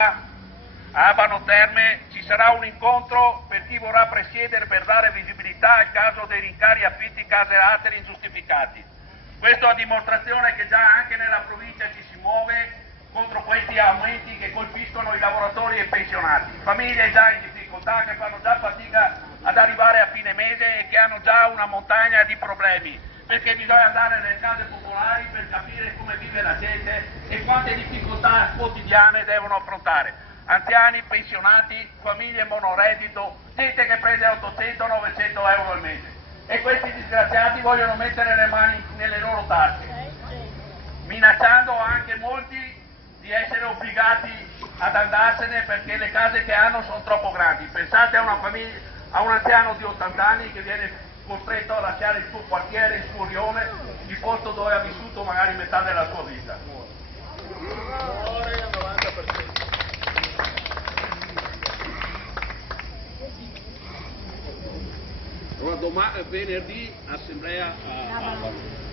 A Abano Terme ci sarà un incontro per chi vorrà presiedere per dare visibilità al caso dei rincari affitti case altere ingiustificati. Questo a dimostrazione che già anche nella provincia ci si muove contro questi aumenti che colpiscono i lavoratori e i pensionati, famiglie già in difficoltà che fanno già fatica ad arrivare a fine mese e che hanno già una montagna di problemi, perché bisogna andare nelle case popolari per capire come vive la gente e quante difficoltà quotidiane devono affrontare. Anziani, pensionati, famiglie monoreddito, gente che prende 800-900 euro al mese. E questi disgraziati vogliono mettere le mani nelle loro tasche, minacciando anche molti di essere obbligati ad andarsene perché le case che hanno sono troppo grandi. Pensate a una famiglia, a un anziano di 80 anni che viene costretto a lasciare il suo quartiere, il suo rione, il posto dove ha vissuto magari metà della sua vita. Muore al 90%. Allora, venerdì assemblea a Abano.